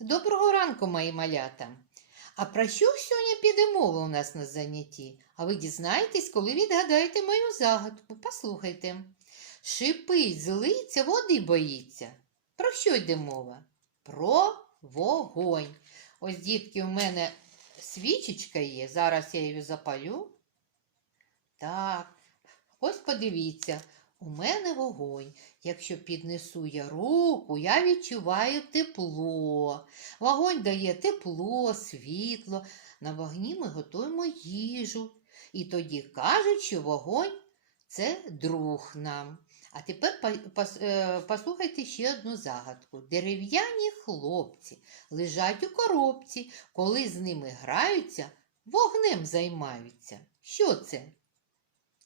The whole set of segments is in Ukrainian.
Доброго ранку, мої малята. А про що сьогодні піде мова у нас на занятті? А ви дізнаєтесь, коли відгадаєте мою загадку. Послухайте. Шипить, злиться, води боїться. Про що йде мова? Про вогонь. Ось, дітки, у мене свічечка є. Зараз я її запалю. Так, ось подивіться, у мене вогонь. Якщо піднесу я руку, я відчуваю тепло. Вогонь дає тепло, світло. На вогні ми готуємо їжу. І тоді кажуть, що вогонь це друг нам. А тепер е, послухайте ще одну загадку. Дерев'яні хлопці лежать у коробці, коли з ними граються, вогнем займаються. Що це?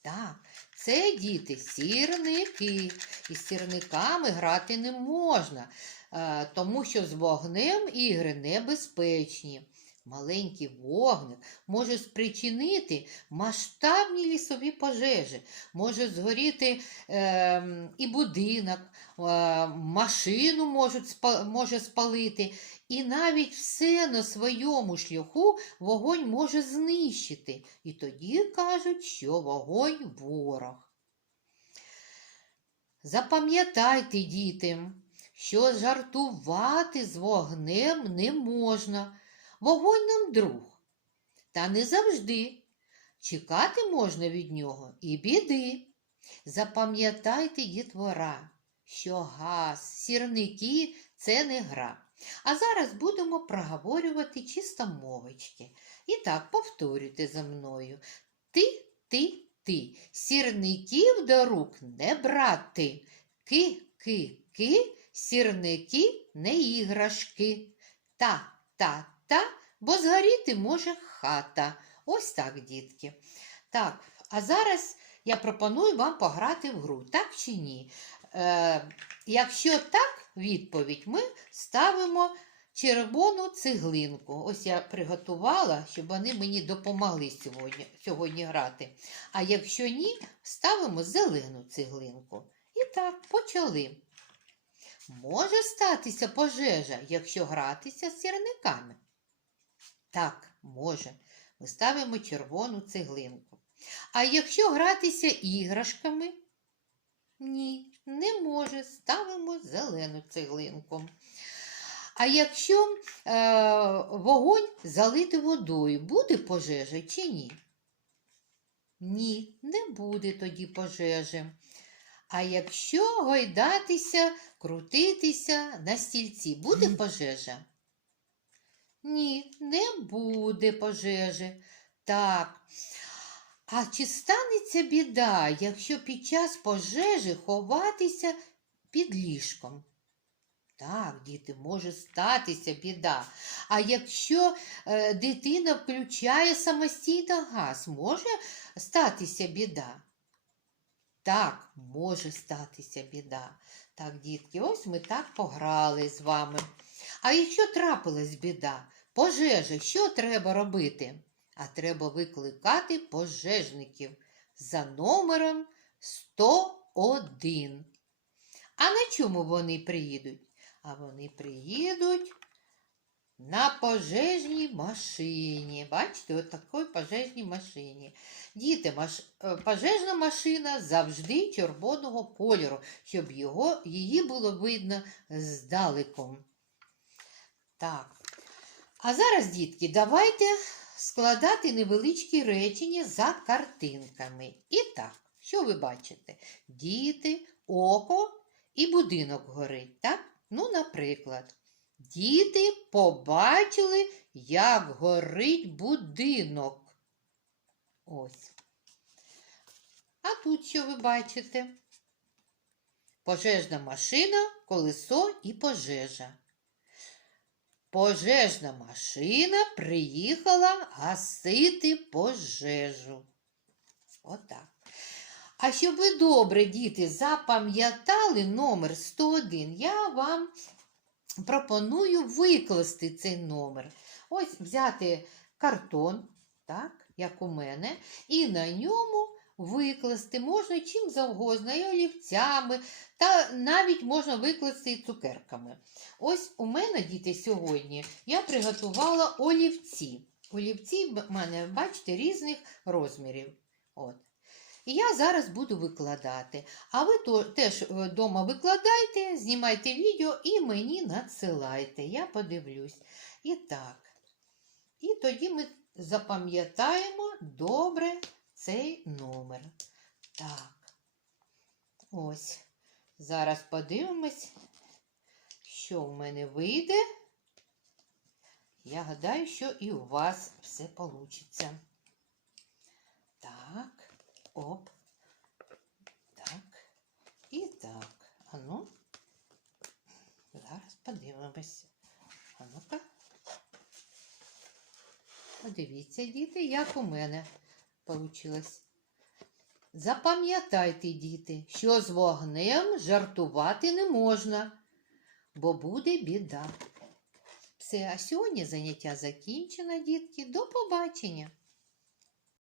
Так, це діти, сірники. І з сірниками грати не можна, е, тому що з вогнем ігри небезпечні. Маленький вогник може спричинити масштабні лісові пожежі, може згоріти е, і будинок, е, машину може спалити, і навіть все на своєму шляху вогонь може знищити. І тоді кажуть, що вогонь ворог. Запам'ятайте, діти, що жартувати з вогнем не можна. Вогонь нам друг. Та не завжди. Чекати можна від нього і біди. Запам'ятайте, дітвора, що газ, сірники це не гра. А зараз будемо проговорювати чисто мовочки. І так, повторюйте за мною. Ти, ти, ти. Сірників до рук не брати. Ки, ки, ки, сірники не іграшки. Та, та, та, бо згоріти може хата. Ось так, дітки. Так, а зараз я пропоную вам пограти в гру, так чи ні? Е, якщо так, відповідь, ми ставимо червону цеглинку. Ось я приготувала, щоб вони мені допомогли сьогодні, сьогодні грати. А якщо ні, ставимо зелену цеглинку. І так, почали. Може статися пожежа, якщо гратися з сірниками? Так, може. Ми ставимо червону цеглинку. А якщо гратися іграшками? Ні, не може. Ставимо зелену цеглинку. А якщо е, вогонь залити водою, буде пожежа чи ні? Ні, не буде тоді пожежі. А якщо гойдатися, крутитися на стільці, буде пожежа? Ні, не буде пожежі. Так. А чи станеться біда, якщо під час пожежі ховатися під ліжком? Так, діти, може статися біда. А якщо е, дитина включає самостійно газ, може статися біда? Так, може статися біда. Так, дітки, ось ми так пограли з вами. А якщо трапилась біда, пожежа, що треба робити? А треба викликати пожежників за номером 101. А на чому вони приїдуть? А вони приїдуть на пожежній машині. Бачите, от такій пожежній машині. Діти, маш... е, пожежна машина завжди червоного кольору, щоб його... її було видно здалеку. Так. А зараз, дітки, давайте складати невеличкі речення за картинками. І так, що ви бачите? Діти, око і будинок горить, так? Ну, наприклад, діти побачили, як горить будинок. Ось. А тут що ви бачите? Пожежна машина, колесо і пожежа. Пожежна машина приїхала гасити пожежу. Отак. А щоб ви добре, діти, запам'ятали номер 101, я вам пропоную викласти цей номер. Ось взяти картон, так, як у мене, і на ньому викласти можна чим завгодно, і олівцями, та навіть можна викласти і цукерками. Ось у мене, діти, сьогодні я приготувала олівці. Олівці в мене, бачите, різних розмірів. От. І я зараз буду викладати. А ви то, теж вдома викладайте, знімайте відео і мені надсилайте. Я подивлюсь. І так. І тоді ми запам'ятаємо добре цей номер. Так. Ось. Зараз подивимось, що в мене вийде. Я гадаю, що і у вас все вийде. Так, оп. Так. І так. Ану. Зараз подивимось. А ну-ка. Подивіться, діти, як у мене вийшло. Запам'ятайте, діти, що з вогнем жартувати не можна, бо буде біда. Все, а сьогодні заняття закінчено, дітки. До побачення!